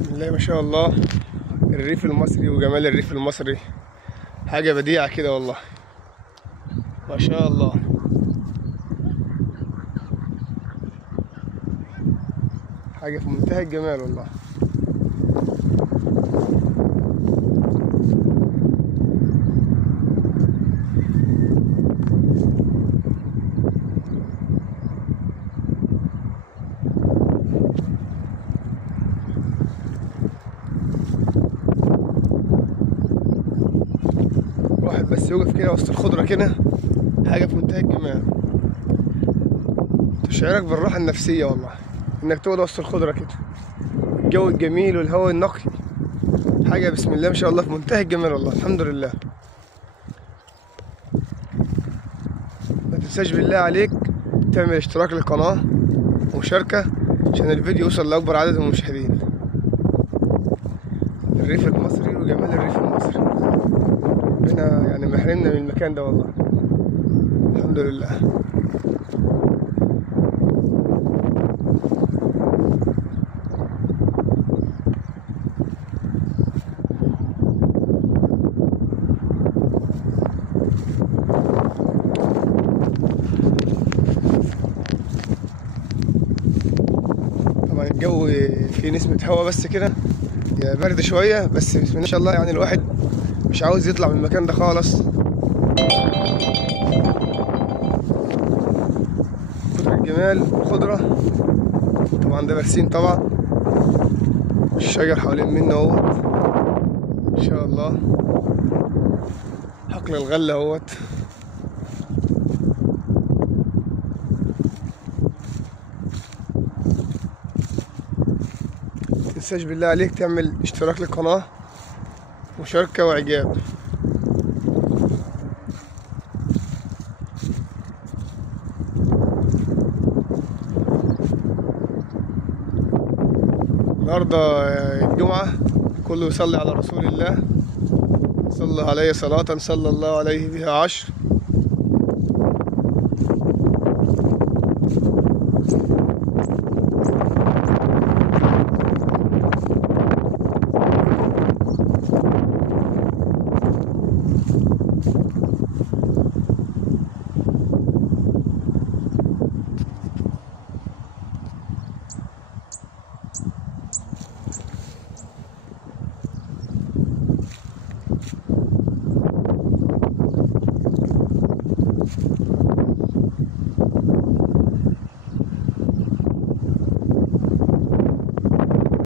بسم الله ما شاء الله. الريف المصري وجمال الريف المصري حاجة بديعة كده والله، ما شاء الله. حاجة في منتهى الجمال والله. واحد بس يوقف كده وسط الخضرة كده، حاجة في منتهى الجمال، تشعرك بالراحة النفسية والله انك تقعد وسط الخضرة كده، الجو الجميل والهواء النقي، حاجة بسم الله ما شاء الله في منتهى الجمال والله. الحمد لله. ما تنساش بالله عليك تعمل اشتراك للقناة ومشاركة عشان الفيديو يوصل لأكبر عدد من المشاهدين. الريف المصري وجمال الريف المصري، ربنا يعني محرمنا من المكان ده والله. الحمد لله. طبعا الجو فيه نسمة هوا بس كده، يا برد شوية بس بسم الله ما شاء الله، يعني الواحد مش عاوز يطلع من المكان ده خالص. كتر الجمال والخضرة. طبعا ده برسيم طبعا، الشجر حوالين منه اهوت ان شاء الله، حقل الغلة اهوت. متنساش بالله عليك تعمل اشتراك للقناة ومشاركة واعجاب. النهارده الجمعة، كله يصلي على رسول الله، صلى عليه صلاة صلى الله عليه بها 10.